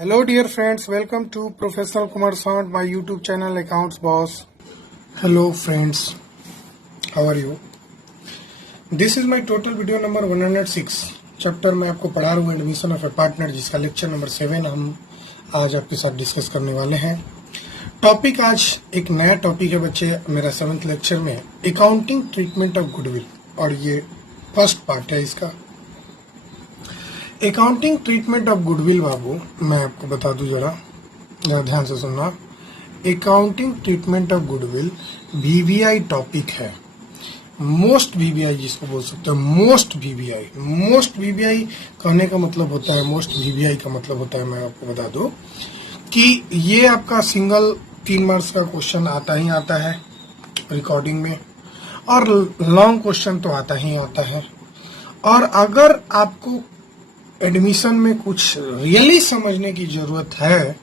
Hello dear friends, welcome to Professional Kumar Sound, my YouTube channel Accounts Boss. Hello friends, how are you? This is my total video number 106. Chapter में आपको पढ़ा रहा हूँ admission of a partner, जिसका lecture number 7 हम आज आपके साथ डिस्कस करने वाले हैं। टॉपिक आज एक नया टॉपिक है बच्चे, मेरा 7th लेक्चर में अकाउंटिंग ट्रीटमेंट ऑफ गुडविल, और ये फर्स्ट पार्ट है इसका। अकाउंटिंग ट्रीटमेंट ऑफ गुडविल बाबू, मैं आपको बता दूं, जरा ध्यान से सुनना। Accounting treatment of goodwill VVI topic है। मोस्ट वीवीआई जिसको बोल सकते हो, मोस्ट वीवीआई कहने का मतलब होता है, मोस्ट वीवीआई का मतलब होता है, मैं आपको बता दूं कि ये आपका सिंगल 3 मार्क्स का क्वेश्चन आता ही आता है रिकॉर्डिंग में, और लॉन्ग क्वेश्चन तो आता ही आता है। और अगर आपको एडमिशन में कुछ रियली समझने की जरूरत है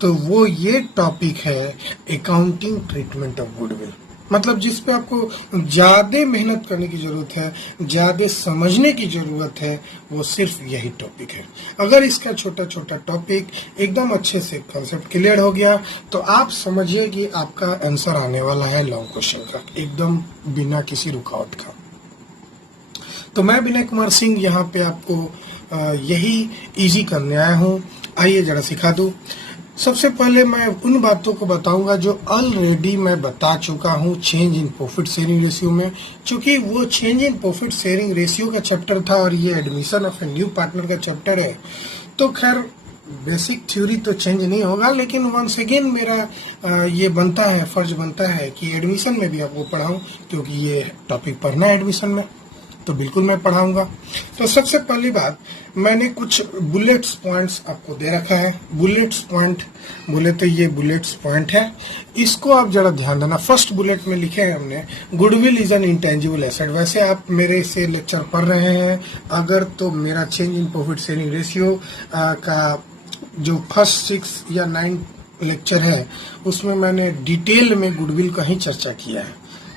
तो वो ये टॉपिक है अकाउंटिंग ट्रीटमेंट ऑफ गुडविल। मतलब जिस पे आपको ज्यादा मेहनत करने की जरूरत है, ज्यादा समझने की जरूरत है, वो सिर्फ यही टॉपिक है। अगर इसका छोटा छोटा टॉपिक एकदम अच्छे से कंसेप्ट क्लियर हो गया तो आप समझिए कि आपका आंसर आने वाला है लॉन्ग क्वेश्चन का, एकदम बिना किसी रुकावट का। तो मैं विनय कुमार सिंह यहाँ पे आपको यही इजी करने आया हूँ। आइए जरा सिखा दूं। सबसे पहले मैं उन बातों को बताऊंगा जो ऑलरेडी मैं बता चुका हूँ change in profit sharing ratio में, क्योंकि वो change in profit sharing ratio का चैप्टर था और ये admission of a new partner का चैप्टर है। तो खैर बेसिक थ्योरी तो चेंज नहीं होगा, लेकिन वंस अगेन मेरा ये बनता है, फर्ज बनता है कि एडमिशन में भी आपको पढ़ाऊं, क्योंकि ये टॉपिक पढ़ना है एडमिशन में, तो बिल्कुल मैं पढ़ाऊंगा। तो सबसे पहली बात, मैंने कुछ बुलेट्स पॉइंट्स आपको दे रखा है। बुलेट्स पॉइंट बोले तो ये बुलेट्स पॉइंट है, इसको आप जरा ध्यान देना। फर्स्ट बुलेट में लिखे है हमने, goodwill is an intangible asset. वैसे आप मेरे से लेक्चर पढ़ रहे हैं अगर, तो मेरा change in profit sharing ratio का जो फर्स्ट 6 या 9 लेक्चर है उसमें मैंने डिटेल में गुडविल का ही चर्चा किया है,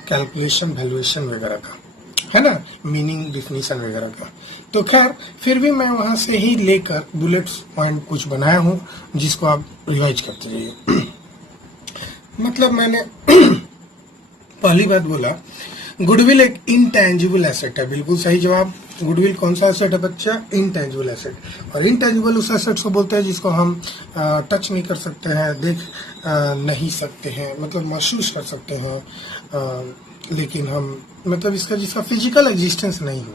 कैलकुलेशन, वैल्यूएशन वगैरह का, है ना, मीनिंग, डिफिनीशन वगैरह का। तो खैर फिर भी मैं वहां से ही लेकर बुलेट्स पॉइंट कुछ बनाया हूं जिसको आप रिवाइज करते जाइए। मतलब मैंने पहली बात बोला, गुडविल एक इंटेंजिबल एसेट है। बिल्कुल सही जवाब। गुडविल कौन सा एसेट है बच्चा? Intangible asset. और इंटेंजिबल उस एसेट को बोलते हैं जिसको हम टच नहीं कर सकते हैं, देख नहीं सकते हैं, मतलब महसूस कर सकते हैं, लेकिन हम मतलब जिसका फिजिकल एग्जिस्टेंस नहीं हो।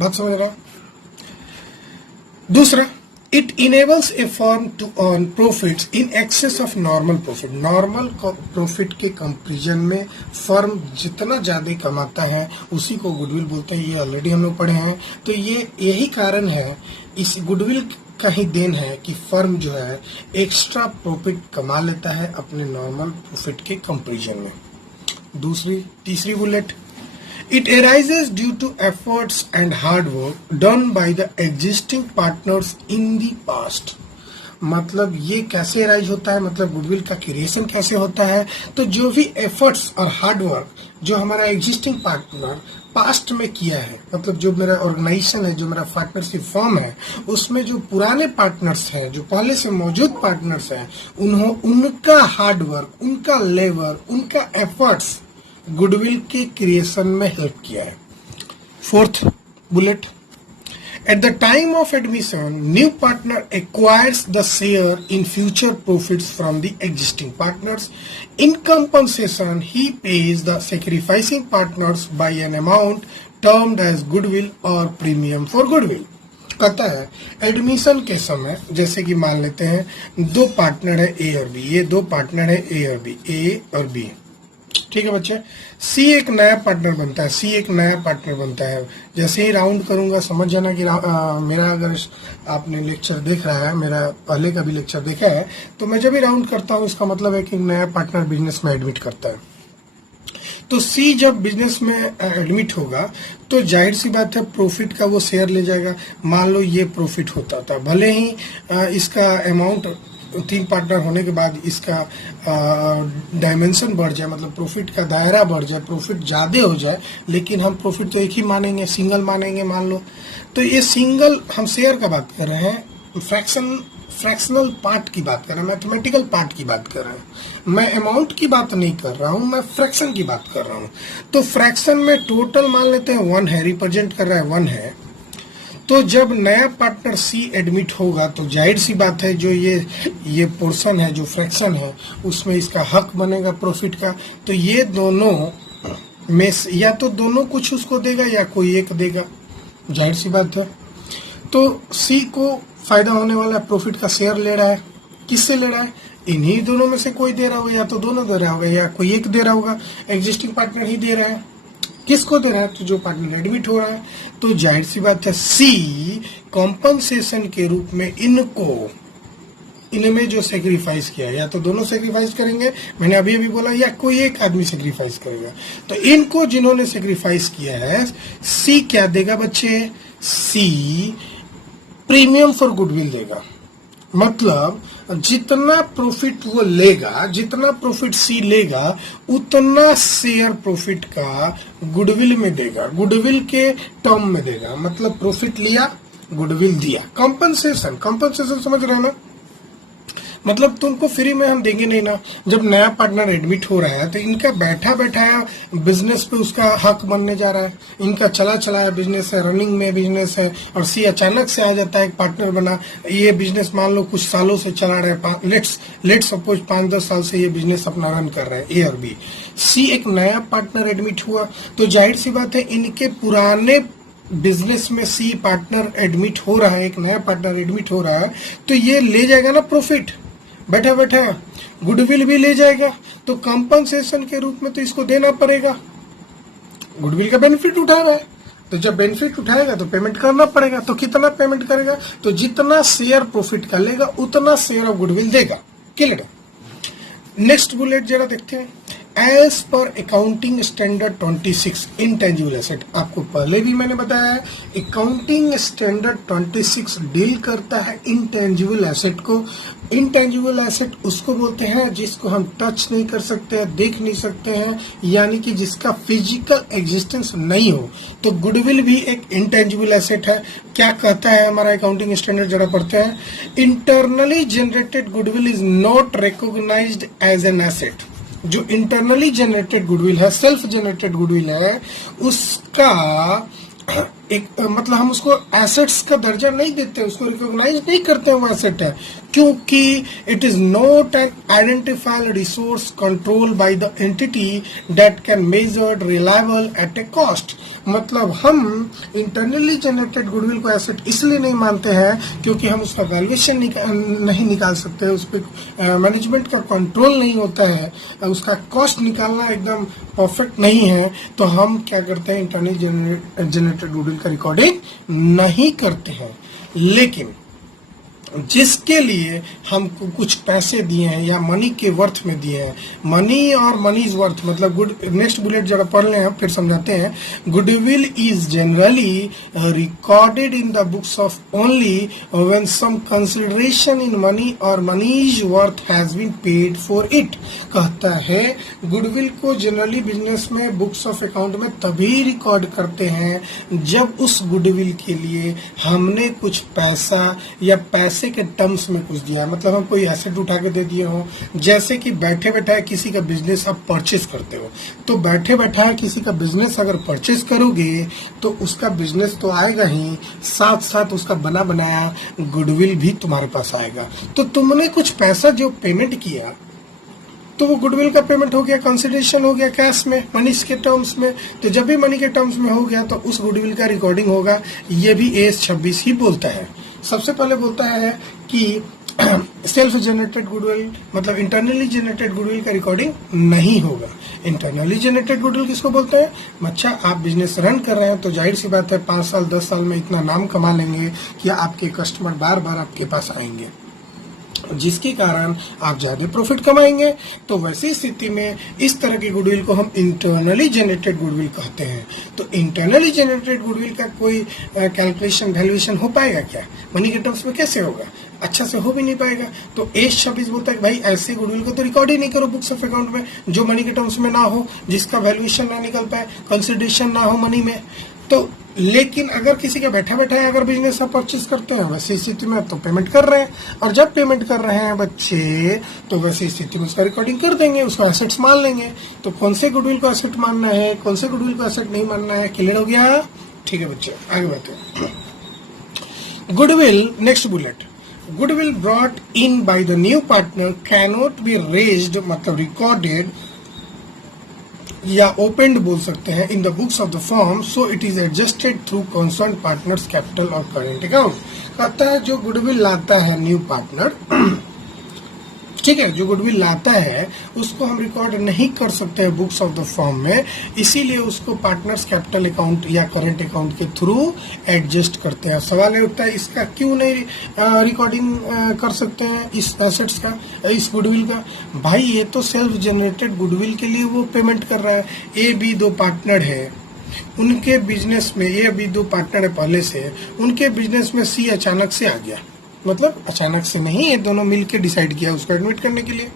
बात समझ रहा? दूसरा, it enables a firm to earn profits in excess of normal profit. Normal profit के कंपैरिजन में फर्म जितना ज्यादा कमाता है उसी को गुडविल बोलते हैं। ये ऑलरेडी हम लोग पढ़े हैं। तो ये यही कारण है, इस गुडविल का ही देन है कि फर्म जो है एक्स्ट्रा प्रॉफिट कमा लेता है अपने नॉर्मल प्रॉफिट के कंपैरिजन में। तीसरी bullet, it arises due to efforts and hard work done by the existing partners in the past। मतलब ये कैसे अराइज होता है, मतलब गुडविल का क्रिएशन कैसे होता है? तो जो भी एफर्ट्स और हार्ड वर्क जो हमारा एग्जिस्टिंग पार्टनर पास्ट में किया है, मतलब जो मेरा ऑर्गेनाइजेशन है, जो मेरा पार्टनरशिप फर्म है, उसमें जो पुराने पार्टनर्स हैं, जो पहले से मौजूद पार्टनर्स हैं, उनका हार्ड वर्क, उनका लेबर, उनका एफर्ट्स गुडविल के क्रिएशन में हेल्प किया है। Fourth bullet, at the time of admission new partner acquires the share in future profits from the existing partners. In compensation he pays the sacrificing partners by an amount termed as goodwill और premium for goodwill. कहता है admission के समय, जैसे कि मान लेते हैं 2 पार्टनर है ए और बी, ये 2 पार्टनर है ए और बी, ए और बी, ठीक है बच्चे। सी एक नया पार्टनर बनता है। जैसे ही राउंड करूंगा समझ जाना कि मेरा, अगर आपने लेक्चर देख रहा है, मेरा पहले का भी लेक्चर देखा है, तो मैं जब भी राउंड करता हूं इसका मतलब है कि नया पार्टनर बिजनेस में एडमिट करता है। तो सी जब बिजनेस में एडमिट होगा तो जाहिर सी बात है प्रॉफिट का वो शेयर ले जाएगा। मान लो ये प्रॉफिट होता था, भले ही इसका अमाउंट 3 पार्टनर होने के बाद इसका डायमेंशन बढ़ जाए, मतलब प्रॉफिट का दायरा बढ़ जाए, प्रॉफिट ज्यादा हो जाए, लेकिन हम प्रॉफिट तो एक ही मानेंगे, सिंगल मानेंगे मान लो। तो ये सिंगल हम शेयर का बात कर रहे हैं, फ्रैक्शन फ्रैक्शनल पार्ट की बात कर रहे हैं, मैथमेटिकल पार्ट की बात कर रहे हैं। मैं अमाउंट की बात नहीं कर रहा हूं, मैं फ्रैक्शन की बात कर रहा हूं। तो फ्रैक्शन में टोटल मान लेते हैं 1 है, रिप्रेजेंट कर रहा है 1 है। तो जब नया पार्टनर सी एडमिट होगा तो जाहिर सी बात है जो ये पोर्शन है, जो फ्रैक्शन है, उसमें इसका हक बनेगा प्रॉफिट का। तो ये दोनों में या तो दोनों कुछ उसको देगा या कोई एक देगा, जाहिर सी बात है। तो सी को फायदा होने वाला प्रॉफिट का शेयर ले रहा है। किससे ले रहा है? इन्हीं दोनों में से कोई दे रहा होगा, या तो दोनों दे रहा होगा या कोई एक दे रहा होगा। एग्जिस्टिंग पार्टनर ही दे रहा है। किसको दे रहा है? तो जो पार्टनर एडमिट हो रहा है। तो जाहिर सी बात है सी कॉम्पनसेशन के रूप में इनमें जो सेक्रीफाइस किया, या तो दोनों सेक्रीफाइस करेंगे, मैंने अभी अभी बोला, या कोई एक आदमी सेक्रीफाइस करेगा। तो इनको जिन्होंने सेक्रीफाइस किया है, सी क्या देगा बच्चे? सी प्रीमियम फॉर गुडविल देगा। मतलब जितना प्रॉफिट वो लेगा, जितना प्रॉफिट सी लेगा, उतना शेयर प्रॉफिट का गुडविल में देगा, गुडविल के टर्म में देगा। मतलब प्रॉफिट लिया, गुडविल दिया। कंपनसेशन समझ रहे हैं ना? मतलब तुमको फ्री में हम देंगे नहीं ना। जब नया पार्टनर एडमिट हो रहा है तो इनका बैठा बैठाया बिजनेस पे उसका हक बनने जा रहा है। इनका चला चलाया बिजनेस है, रनिंग में बिजनेस है, और सी अचानक से आ जाता है, एक पार्टनर बना। ये बिजनेस मान लो कुछ सालों से चला रहा है, लेट्स सपोज 5-10 साल से ये बिजनेस अपना रन कर रहा है, ए और बी। सी एक नया पार्टनर एडमिट हुआ तो जाहिर सी बात है इनके पुराने बिजनेस में सी पार्टनर एडमिट हो रहा है, एक नया पार्टनर एडमिट हो रहा है, तो ये ले जाएगा ना प्रॉफिट, बैठा बैठा गुडविल भी ले जाएगा। तो कंपनसेशन के रूप में तो इसको देना पड़ेगा। गुडविल का बेनिफिट उठा रहा है, तो जब बेनिफिट उठाएगा तो पेमेंट करना पड़ेगा। तो कितना पेमेंट करेगा? तो जितना शेयर प्रॉफिट का लेगा उतना शेयर ऑफ गुडविल देगा। क्लियर? नेक्स्ट बुलेट जरा देखते हैं। As per accounting standard 26 intangible asset. आपको पहले भी मैंने बताया है, अकाउंटिंग स्टैंडर्ड 26 डील करता है इंटेंजिबल एसेट को। इंटेंजिबल एसेट उसको बोलते हैं जिसको हम टच नहीं कर सकते हैं, देख नहीं सकते हैं, यानी कि जिसका फिजिकल एग्जिस्टेंस नहीं हो। तो गुडविल भी एक इंटेंजिबल एसेट है। क्या कहता है हमारा अकाउंटिंग स्टैंडर्ड, जरा पढ़ते हैं। Internally generated goodwill is not recognised as an asset. जो इंटरनली जनरेटेड गुडविल है, सेल्फ जनरेटेड गुडविल है, उसका एक मतलब हम उसको एसेट्स का दर्जा नहीं देते, उसको रिकॉग्नाइज नहीं करते हैं वो एसेट है, क्योंकि it is not an identified resource control by the entity that can measured reliable at a cost. मतलब हम इंटरनली जनरेटेड गुडविल को एसेट इसलिए नहीं मानते हैं क्योंकि हम उसका वैल्यूएशन नहीं निकाल सकते, उस पर मैनेजमेंट का कंट्रोल नहीं होता है, उसका कॉस्ट निकालना एकदम परफेक्ट नहीं है। तो हम क्या करते हैं, इंटरनली जनरेटेड गुडविल का रिकॉर्डिंग नहीं करते हैं। लेकिन जिसके लिए हमको कुछ पैसे दिए हैं या मनी के वर्थ में दिए हैं, मनी और मनीज वर्थ, मतलब गुड। नेक्स्ट बुलेट जरा पढ़ लें, हम फिर समझाते हैं। Goodwill is generally recorded in the books of only when some consideration in money और money's worth has been paid for it. कहता है गुडविल को जनरली बिजनेस में बुक्स ऑफ अकाउंट में तभी रिकॉर्ड करते हैं जब उस गुडविल के लिए हमने कुछ पैसा या पैसे के टर्म्स में कुछ दिया है। मतलब हम कोई एसेट उठा के दे दिए हो, जैसे कि बैठे बैठाए किसी का बिजनेस आप परचेस करते हो, तो बैठे बैठाए किसी का बिजनेस अगर परचेस करोगे तो उसका बिजनेस तो आएगा ही, साथ साथ उसका बना बनाया गुडविल भी तुम्हारे पास आएगा। तो तुमने कुछ पैसा जो पेमेंट किया तो वो गुडविल का पेमेंट हो गया, कंसिडरेशन हो गया कैश में, मनी के टर्म्स में। तो जब भी मनी के टर्म्स में हो गया तो उस गुडविल का रिकॉर्डिंग होगा। ये भी AS 26 ही बोलता है। सबसे पहले बोलता है कि सेल्फ जनरेटेड गुडविल मतलब इंटरनली जनरेटेड गुडविल का रिकॉर्डिंग नहीं होगा। इंटरनली जनरेटेड गुडविल किसको बोलते हैं? अच्छा, आप बिजनेस रन कर रहे हैं तो जाहिर सी बात है 5 साल 10 साल में इतना नाम कमा लेंगे कि आपके कस्टमर बार बार आपके पास आएंगे, जिसके कारण आप ज्यादा प्रॉफिट कमाएंगे। तो वैसी स्थिति में इस तरह की गुडविल को हम इंटरनली जनरेटेड गुडविल कहते हैं। तो इंटरनली जनरेटेड गुडविल का कोई कैलकुलेशन वैल्यूएशन हो पाएगा क्या? मनी के टर्म्स में कैसे होगा? अच्छा से हो भी नहीं पाएगा। तो AS 26 बोलता है कि भाई ऐसे गुडविल को तो रिकॉर्ड ही नहीं करो बुक्स ऑफ अकाउंट में, जो मनी के टर्म्स में ना हो, जिसका वैल्यूएशन ना निकल पाए, कंसिडरेशन ना हो मनी में। तो लेकिन अगर किसी का बैठा बैठा है अगर बिजनेस आप परचेज करते हैं वैसे स्थिति में तो पेमेंट कर रहे हैं, और जब पेमेंट कर रहे हैं बच्चे तो वैसे स्थिति में उसका रिकॉर्डिंग कर देंगे, उसको एसेट्स मान लेंगे। तो कौन से गुडविल को एसेट मानना है, कौन से गुडविल को एसेट नहीं मानना है, क्लियर हो गया? ठीक है बच्चे, आगे बढ़ते हैं। Goodwill, next bullet, goodwill brought in by the new partner cannot be raised, मतलब रिकॉर्डेड या ओपनड बोल सकते हैं, इन the books of the firm, so it is adjusted through concern partners capital और करेंट अकाउंट। कहता है जो गुडविल लाता है न्यू पार्टनर, ठीक है, जो गुडविल लाता है उसको हम रिकॉर्ड नहीं कर सकते हैं बुक्स ऑफ द फर्म में, इसीलिए उसको पार्टनर्स कैपिटल अकाउंट या करंट अकाउंट के थ्रू एडजस्ट करते हैं। सवाल ये उठता है इसका क्यों नहीं रिकॉर्डिंग कर सकते हैं इस एसेट्स का, इस गुडविल का? भाई ये तो सेल्फ जनरेटेड गुडविल के लिए वो पेमेंट कर रहा है। ए बी दो पार्टनर है, उनके बिजनेस में, ए बी दो पार्टनर है पहले से, उनके बिजनेस में सी अचानक से आ गया, मतलब अचानक से नहीं, ये दोनों मिलके डिसाइड किया उसको एडमिट करने के लिए।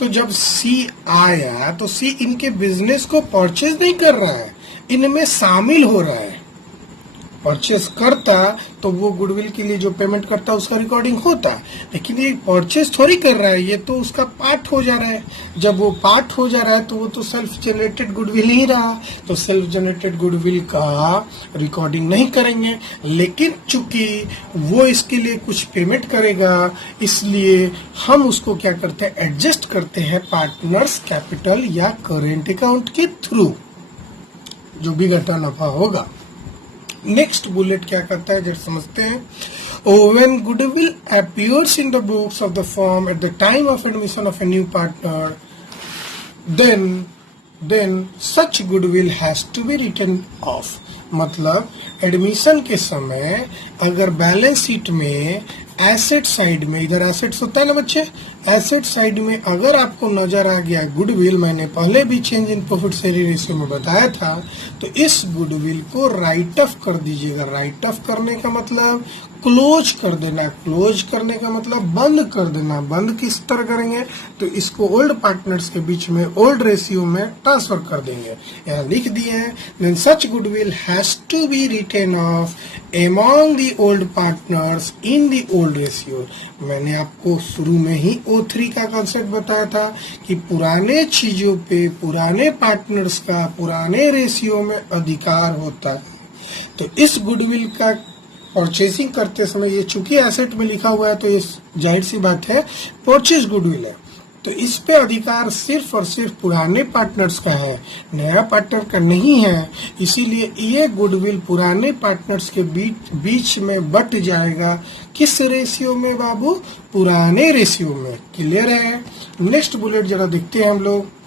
तो जब सी आया तो सी इनके बिजनेस को परचेज नहीं कर रहा है, इनमें शामिल हो रहा है। परचेज करता तो वो गुडविल के लिए जो पेमेंट करता उसका रिकॉर्डिंग होता, लेकिन ये परचेज थोड़ी कर रहा है, ये तो उसका पार्ट हो जा रहा है। जब वो पार्ट हो जा रहा है तो वो तो सेल्फ जनरेटेड गुडविल ही रहा, तो सेल्फ जनरेटेड गुडविल का रिकॉर्डिंग नहीं करेंगे। लेकिन चूंकि वो इसके लिए कुछ पेमेंट करेगा, इसलिए हम उसको क्या करते हैं, एडजस्ट करते हैं पार्टनर्स कैपिटल या करेंट अकाउंट के थ्रू, जो भी घटा नफा होगा। नेक्स्ट बुलेट क्या करता है जब समझते हैं। When goodwill appears in the books of the firm at the time of admission of a new partner, then such goodwill has to be written off। मतलब एडमिशन के समय अगर बैलेंस शीट में एसेट साइड में, इधर assets होता है ना बच्चे, एसेट साइड में अगर आपको नजर आ गया गुडविल, मैंने पहले भी change in profit sharing ratio में बताया था, तो इस गुडविल को राइट ऑफ कर दीजिएगा। राइट ऑफ करने का मतलब क्लोज कर देना, क्लोज करने का मतलब बंद कर देना। बंद किस तरह करेंगे, तो इसको ओल्ड पार्टनर्स के बीच में ओल्ड रेशियो में ट्रांसफर कर देंगे। यहाँ लिख दिए हैं, then such goodwill has to be written off among the old partners in the old ratio। मैंने आपको शुरू में ही O3 का कंसेप्ट बताया था कि पुराने चीजों पे पुराने पार्टनर्स का पुराने रेशियो में अधिकार होता है। तो इस गुडविल का परचेसिंग करते समय, ये चूंकि एसेट में लिखा हुआ है तो ये जाहिर सी बात है परचेज गुडविल है, तो इस पे अधिकार सिर्फ और सिर्फ पुराने पार्टनर्स का है, नया पार्टनर का नहीं है। इसीलिए ये गुडविल पुराने पार्टनर्स के बीच में बट जाएगा। किस रेशियो में बाबू? पुराने रेशियो में। क्लियर है? नेक्स्ट बुलेट जरा देखते हैं हम लोग।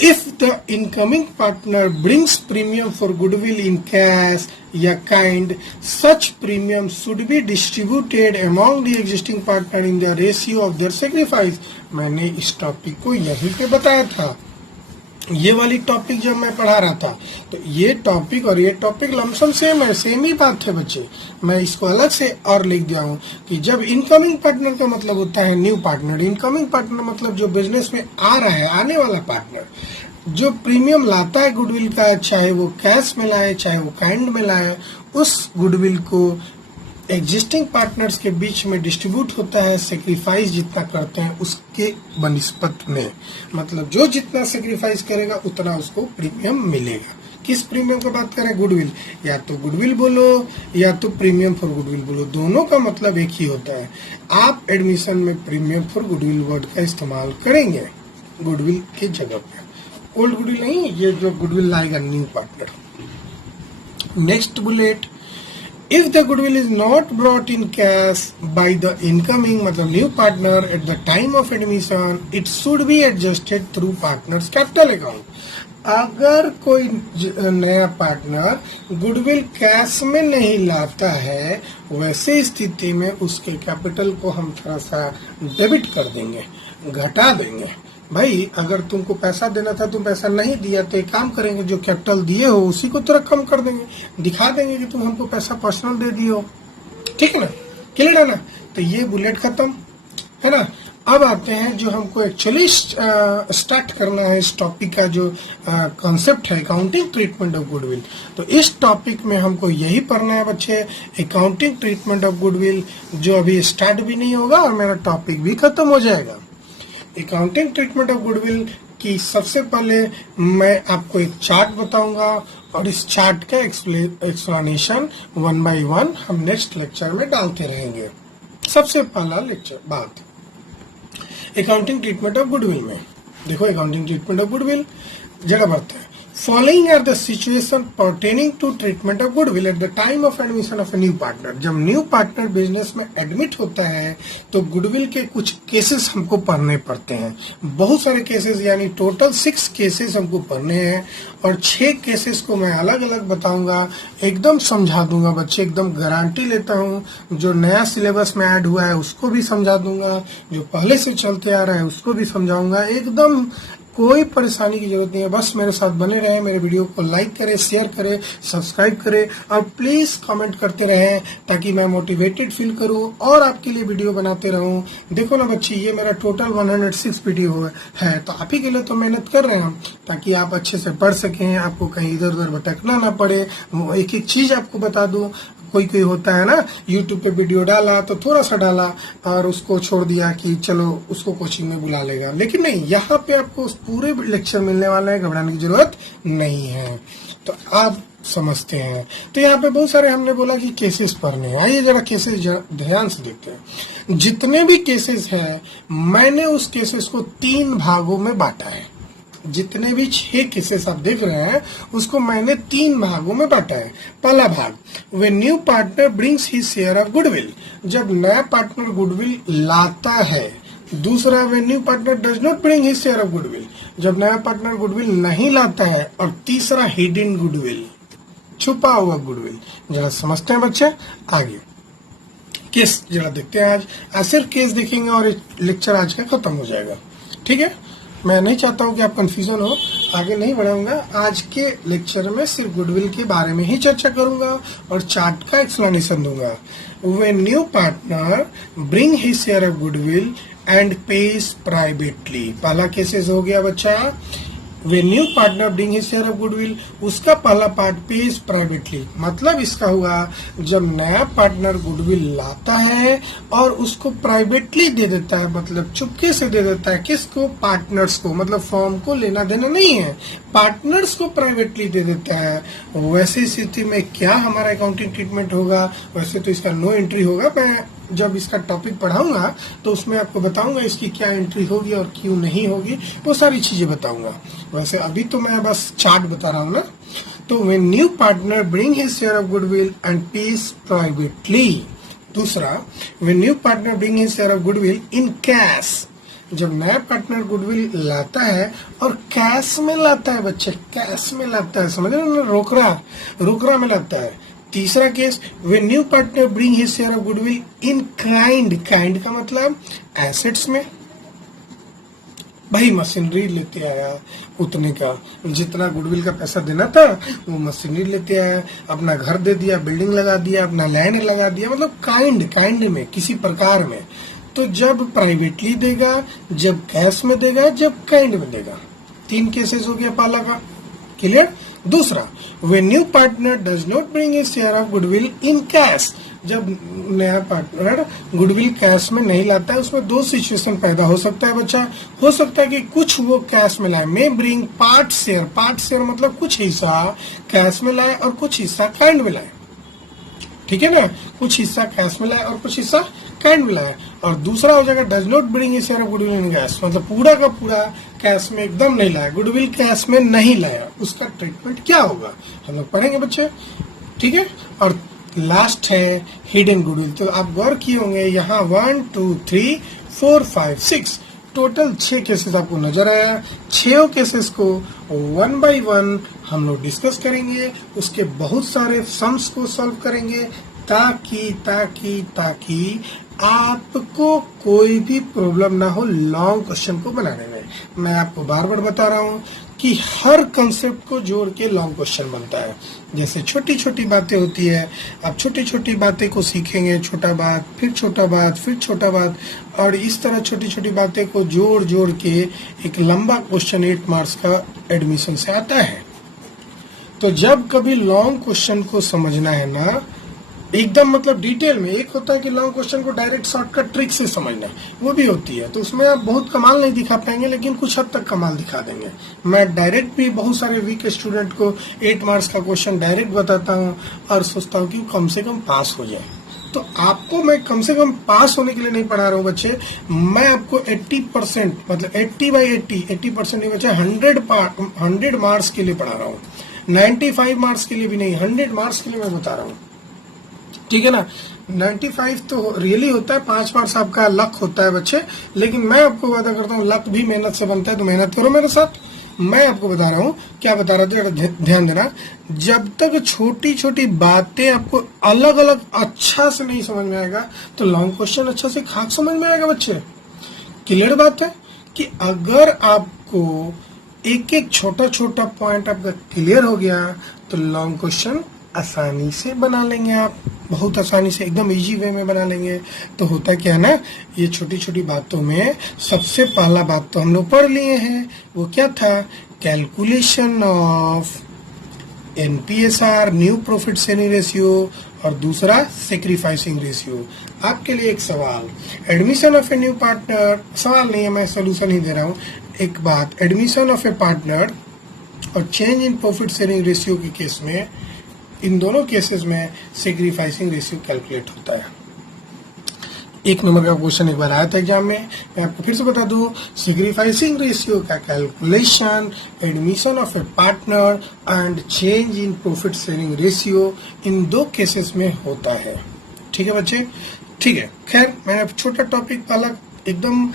If the incoming partner brings premium for goodwill in cash या kind, such premium should be distributed among the existing partner in the ratio of their sacrifice। मैंने इस टॉपिक को यहीं पे बताया था, ये वाली टॉपिक जब मैं पढ़ा रहा था, तो ये टॉपिक और ये टॉपिक लमसम सेम है, सेम ही बात है बच्चे। मैं इसको अलग से और लिख दिया हूँ कि जब इनकमिंग पार्टनर का मतलब होता है न्यू पार्टनर, इनकमिंग पार्टनर मतलब जो बिजनेस में आ रहा है, आने वाला पार्टनर, जो प्रीमियम लाता है गुडविल का, चाहे वो कैश में लाए चाहे वो काइंड में लाए, उस गुडविल को एग्जिस्टिंग पार्टनर्स के बीच में डिस्ट्रीब्यूट होता है, सेक्रीफाइस जितना करते हैं उसके बनिस्पत में। मतलब जो जितना सेक्रीफाइस करेगा उतना उसको प्रीमियम मिलेगा। किस प्रीमियम की बात करें? गुडविल। या तो गुडविल बोलो या तो प्रीमियम फॉर गुडविल बोलो, दोनों का मतलब एक ही होता है। आप एडमिशन में प्रीमियम फॉर गुडविल वर्ड का इस्तेमाल करेंगे गुडविल की जगह पे, ओल्ड गुडविल नहीं, ये जो गुडविल लाएगा new partner. Next bullet, if the goodwill is not brought in cash by the incoming मतलब new partner at the time of admission, it should be adjusted through partners capital account। अगर कोई नया partner goodwill cash में नहीं लाता है, वैसे स्थिति में उसके कैपिटल को हम थोड़ा सा डेबिट कर देंगे, घटा देंगे। भाई अगर तुमको पैसा देना था, तुम पैसा नहीं दिया, तो एक काम करेंगे, जो कैपिटल दिए हो उसी को तुरंत कम कर देंगे, दिखा देंगे कि तुम हमको पैसा पर्सनल दे दिए हो। ठीक है ना? क्लियर है ना? तो ये बुलेट खत्म है ना। अब आते हैं जो हमको एक्चुअली स्टार्ट करना है इस टॉपिक का जो कॉन्सेप्ट है अकाउंटिंग ट्रीटमेंट ऑफ गुडविल। तो इस टॉपिक में हमको यही पढ़ना है बच्चे, अकाउंटिंग ट्रीटमेंट ऑफ गुडविल, जो अभी स्टार्ट भी नहीं होगा और मेरा टॉपिक भी खत्म हो जाएगा। अकाउंटिंग ट्रीटमेंट ऑफ गुडविल की सबसे पहले मैं आपको एक चार्ट बताऊंगा और इस चार्ट का एक्सप्लेनेशन 1 by 1 हम नेक्स्ट लेक्चर में डालते रहेंगे। सबसे पहला लेक्चर बात अकाउंटिंग ट्रीटमेंट ऑफ गुडविल में देखो, अकाउंटिंग ट्रीटमेंट ऑफ गुडविल जगह बढ़ता है। Following are the situation pertaining to treatment of goodwill at the time of admission of a new partner. जब न्यू पार्टनर बिजनेस में एडमिट होता है तो गुडविल के कुछ केसेस हमको पढ़ने पड़ते हैं, बहुत सारे केसेस, यानी टोटल 6 केसेस हमको पढ़ने हैं और 6 केसेस को मैं अलग अलग बताऊंगा, एकदम समझा दूंगा बच्चे, एकदम गारंटी लेता हूं। जो नया सिलेबस में ऐड हुआ है उसको भी समझा दूंगा, जो पहले से चलते आ रहा है उसको भी समझाऊंगा, एकदम कोई परेशानी की जरूरत नहीं है। बस मेरे साथ बने रहें, मेरे वीडियो को लाइक करें, शेयर करें, सब्सक्राइब करें और प्लीज कमेंट करते रहें ताकि मैं मोटिवेटेड फील करूं और आपके लिए वीडियो बनाते रहूं। देखो ना बच्ची, ये मेरा टोटल 106 वीडियो है, तो आप ही के लिए तो मेहनत कर रहे हैं हम, ताकि आप अच्छे से पढ़ सकें, आपको कहीं इधर उधर भटकना ना पड़े। एक एक चीज आपको बता दूं। कोई होता है ना, यूट्यूब पे वीडियो डाला तो थोड़ा सा डाला और उसको छोड़ दिया कि चलो उसको कोचिंग में बुला लेगा, लेकिन नहीं, यहाँ पे आपको पूरे लेक्चर मिलने वाले हैं, घबराने की जरूरत नहीं है। तो आप समझते हैं। तो यहाँ पे बहुत सारे हमने बोला कि केसेस पढ़ने, आइए जरा केसेस ध्यान से देखते हैं। जितने भी केसेस हैं मैंने उस केसेस को 3 भागों में बांटा है। जितने भी 6 केसेस आप देख रहे हैं उसको मैंने 3 भागों में बांटा है। पहला भाग, when new partner brings his share of goodwill, जब नया पार्टनर गुडविल लाता है। दूसरा, when new partner does not bring his share of goodwill, जब नया पार्टनर गुडविल नहीं लाता है। और तीसरा, हिडन गुडविल, छुपा हुआ गुडविल। जरा समझते हैं बच्चे, आगे केस जरा देखते हैं। आज सिर्फ केस देखेंगे और लेक्चर आज का खत्म हो जाएगा, ठीक है। मैं नहीं चाहता हूं कि आप कंफ्यूजन हो, आगे नहीं बढ़ाऊंगा। आज के लेक्चर में सिर्फ गुडविल के बारे में ही चर्चा करूंगा और चार्ट का एक्सप्लेनेशन दूंगा। When new partner bring his share of goodwill and pays privately, पहला केसेस हो गया बच्चा। When new partner bring his share of goodwill, उसका पहला पार्ट पेज प्राइवेटली, मतलब इसका हुआ जब नया पार्टनर गुडविल लाता है और उसको प्राइवेटली दे देता है, मतलब चुपके से दे देता है। किसको? पार्टनर्स को, मतलब फॉर्म को लेना देना नहीं है, पार्टनर्स को प्राइवेटली दे देता है। वैसी स्थिति में क्या हमारा अकाउंटिंग ट्रीटमेंट होगा? वैसे तो इसका नो एंट्री होगा, मैं जब इसका टॉपिक पढ़ाऊंगा तो उसमें आपको बताऊंगा इसकी क्या एंट्री होगी और क्यों नहीं होगी, वो सारी चीजें बताऊंगा। वैसे अभी तो मैं बस चार्ट बता रहा हूँ ना। तो when new partner bring his share of goodwill and pays privately. दूसरा, when new partner bring his share of goodwill in cash, जब नया पार्टनर गुडविल लाता है और कैश में लाता है बच्चे, कैश में लाता है, समझ रहे हो, रोकड़ा में लाता है। तीसरा case, way new partner bring his share of goodwill in kind, kind का मतलब एसेट्स में, भाई मशीनरी लेते आया उतने का, जितना गुडविल का पैसा देना था वो मशीनरी लेते आया, अपना घर दे दिया, बिल्डिंग लगा दिया, अपना लैंड लगा दिया, मतलब काइंड में, किसी प्रकार में। तो जब प्राइवेटली देगा, जब कैश में देगा, जब काइंड में देगा। 3 केसेस हो गया पहला का, क्लियर। दूसरा, when new partner does not bring his share of goodwill in cash, जब नया पार्टनर गुडविल कैश में नहीं लाता है। उसमें 2 सिचुएशन पैदा हो सकता है बच्चा। हो सकता है कि कुछ वो कैश में लाए, मे ब्रिंग पार्ट शेयर मतलब कुछ हिस्सा कैश में लाए और कुछ हिस्सा काइंड में लाए, ठीक है ना, कुछ हिस्सा कैश में लाए और कुछ हिस्सा काइंड में लाए। और दूसरा हो जाएगा does not bring his share of goodwill in cash, मतलब पूरा का पूरा कैश में एकदम नहीं लाया, गुडविल कैश में नहीं लाया, उसका ट्रीटमेंट क्या होगा हम लोग पढ़ेंगे बच्चे, ठीक है। और लास्ट है हिडन गुडविल। तो आप गौर किए होंगे यहाँ 1 2 3 4 5 6 टोटल 6 केसेस आपको नजर आया। 6 केसेस को 1 by 1 हम लोग डिस्कस करेंगे, उसके बहुत सारे सम्स को सॉल्व करेंगे ताकि आपको कोई भी प्रॉब्लम ना हो लॉन्ग क्वेश्चन को बनाने में। मैं आपको बार बार बता रहा हूँ कि हर कंसेप्ट को जोड़ के लॉन्ग क्वेश्चन बनता है। जैसे छोटी छोटी बातें होती है, आप छोटी छोटी बातें को सीखेंगे, छोटा बात, फिर छोटा बात, फिर छोटा बात, और इस तरह छोटी छोटी बातें को जोड़ जोड़ के एक लंबा क्वेश्चन 8 मार्क्स का एडमिशन से आता है। तो जब कभी लॉन्ग क्वेश्चन को समझना है ना एकदम मतलब डिटेल में, एक होता है कि लॉन्ग क्वेश्चन को डायरेक्ट शॉर्टकट ट्रिक से समझना है, वो भी होती है, तो उसमें आप बहुत कमाल नहीं दिखा पाएंगे, लेकिन कुछ हद तक कमाल दिखा देंगे। मैं डायरेक्ट भी बहुत सारे वीक स्टूडेंट को 8 मार्क्स का क्वेश्चन डायरेक्ट बताता हूँ और सोचता हूँ कि कम से कम पास हो जाए। तो आपको मैं कम से कम पास होने के लिए नहीं पढ़ा रहा हूँ बच्चे, मैं आपको 80% मतलब 80/80% नहीं बच्चे 100 मार्क्स के लिए पढ़ा रहा हूँ, 95 मार्क्स के लिए भी नहीं, 100 मार्क्स के लिए मैं बता रहा हूँ, ठीक है ना। 95 तो रियली होता है, 5 मार्क्स आपका लक होता है बच्चे, लेकिन मैं आपको वादा करता हूँ लक भी मेहनत से बनता है, तो मेहनत करो मेरे साथ। मैं आपको बता रहा हूँ, क्या बता रहा था, ध्यान देना, जब तक छोटी छोटी बातें आपको अलग अलग अच्छा से नहीं समझ में आएगा तो लॉन्ग क्वेश्चन अच्छा से खाक समझ में आएगा बच्चे। क्लियर बात है कि अगर आपको एक एक छोटा छोटा पॉइंट आपका क्लियर हो गया तो लॉन्ग क्वेश्चन आसानी से बना लेंगे, आप बहुत आसानी से एकदम इजी वे में बना लेंगे। तो होता क्या है ना, ये छोटी छोटी बातों में सबसे पहला बात तो हम लोग पढ़ लिए हैं, वो क्या था, calculation of NPSR new profit sharing ratio, और दूसरा सेक्रीफाइसिंग रेशियो। आपके लिए एक सवाल, admission of a new partner, सवाल नहीं है, मैं सोल्यूशन ही दे रहा हूँ। एक बात, एडमिशन ऑफ ए पार्टनर और change in profit sharing ratio के केस में, इन दोनों केसेस में सेक्रीफाइसिंग रेशियो कैलकुलेट होता है। 1 नंबर का क्वेश्चन एक बार आया था एग्जाम में, मैं आपको फिर से बता दूं, सेक्रीफाइसिंग रेशियो का calculation admission of a partner and change in profit sharing ratio, in 2 cases में होता है। ठीक है बच्चे, ठीक है। खैर, मैंने छोटा टॉपिक पहला एकदम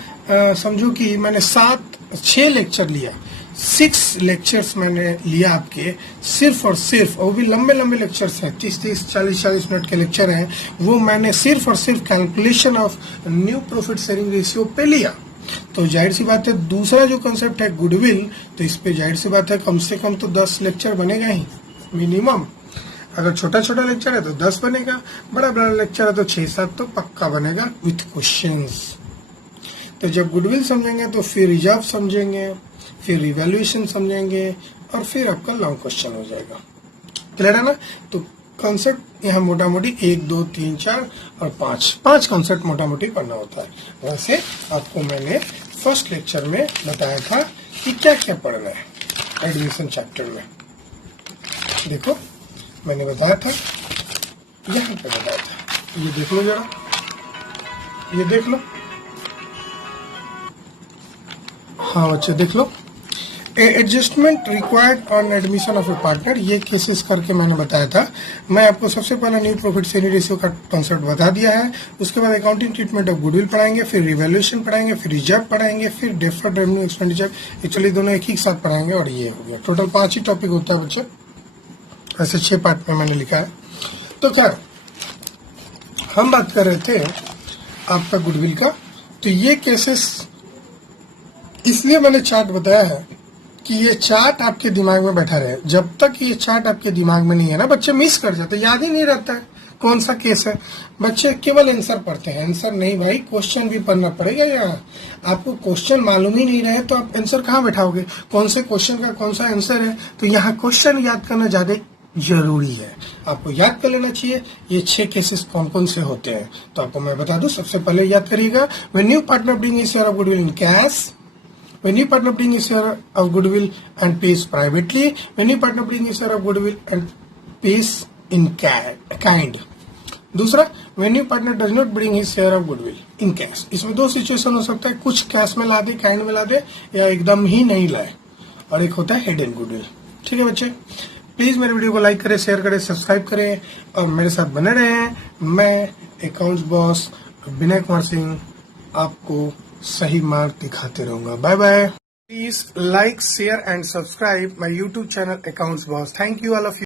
समझो कि मैंने 6 लेक्चर लिया, 6 लेक्चर्स मैंने लिया आपके, सिर्फ और सिर्फ, वो भी लंबे लंबे लेक्चर्स हैं, 30-30, 40-40 मिनट के लेक्चर हैं, वो मैंने सिर्फ और सिर्फ calculation of new profit sharing ratio पे लिया। तो जाहिर सी बात है, दूसरा जो कंसेप्ट है गुडविल, तो इस पे जाहिर सी बात है कम से कम तो 10 लेक्चर बनेगा ही मिनिमम। अगर छोटा छोटा लेक्चर है तो 10 बनेगा, बड़ा बड़ा लेक्चर है तो 6-7 तो पक्का बनेगा विथ क्वेश्चंस। तो जब गुडविल समझेंगे तो फिर रिजर्व समझेंगे, फिर रिवैल्यूएशन समझेंगे, और फिर आपका लॉन्ग क्वेश्चन हो जाएगा। क्लियर है ना। तो कॉन्सेप्ट यहाँ मोटा मोटी 1, 2, 3, 4 और 5 कॉन्सेप्ट मोटा मोटी पढ़ना होता है। वैसे आपको मैंने फर्स्ट लेक्चर में बताया था कि क्या क्या पढ़ना है एडमिशन चैप्टर में। देखो मैंने बताया था, यहाँ पे बताया था, ये देख लो जरा, ये देख लो, हाँ बच्चे देख लो, adjustment required on admission of a partner, ये केसेस करके मैंने बताया था। मैं आपको सबसे पहले न्यू प्रॉफिट शेयरिंग रेशियो का कॉन्सेप्ट बता दिया है, उसके बाद अकाउंटिंग ट्रीटमेंट ऑफ गुडविल पढ़ाएंगे, फिर रिवैल्यूएशन पढ़ाएंगे, फिर रिजर्व पढ़ाएंगे, फिर डेफर्ड रेवेन्यू एक्सपेंडिचर, एक्चुअली दोनों एक ही साथ पढ़ाएंगे, और ये हो गया। टोटल 5 ही टॉपिक होता है बच्चे, ऐसे 6 पार्ट में मैंने लिखा है। तो क्या हम बात कर रहे थे आपका गुडविल का, तो ये केसेस इसलिए मैंने चार्ट बताया है कि ये चार्ट आपके दिमाग में बैठा रहे। जब तक ये चार्ट आपके दिमाग में नहीं है ना, बच्चे मिस कर जाते, याद ही नहीं रहता है कौन सा केस है। बच्चे केवल आंसर पढ़ते हैं, आंसर नहीं भाई, क्वेश्चन भी पढ़ना पड़ेगा। यहाँ आपको क्वेश्चन मालूम ही नहीं रहे तो आप आंसर कहाँ बैठाओगे, कौन से क्वेश्चन का कौन सा आंसर है। तो यहाँ क्वेश्चन याद करना ज्यादा जरूरी है, आपको याद कर लेना चाहिए ये 6 केसेस कौन कौन से होते हैं। तो आपको मैं बता दूं, सबसे पहले याद करिएगा, when new partner bring his share of goodwill in cash, when new partner bring his share of goodwill and pays privately, when new partner bring his share of goodwill and pays in kind. दूसरा, when new partner does not bring his share of goodwill in cash. इसमें 2 situation हो सकता है, कुछ cash में ला दे, kind में ला दे, या एकदम ही नहीं लाए, और एक होता है हिडन गुडविल। ठीक है बच्चे, प्लीज मेरे वीडियो को लाइक करें, शेयर करें, सब्सक्राइब करें और मेरे साथ बने रहें। मैं अकाउंट्स बॉस विनय कुमार सिंह आपको सही मार्ग दिखाते रहूंगा। Bye bye. Please like, share and subscribe my YouTube channel accounts boss. Thank you all of you.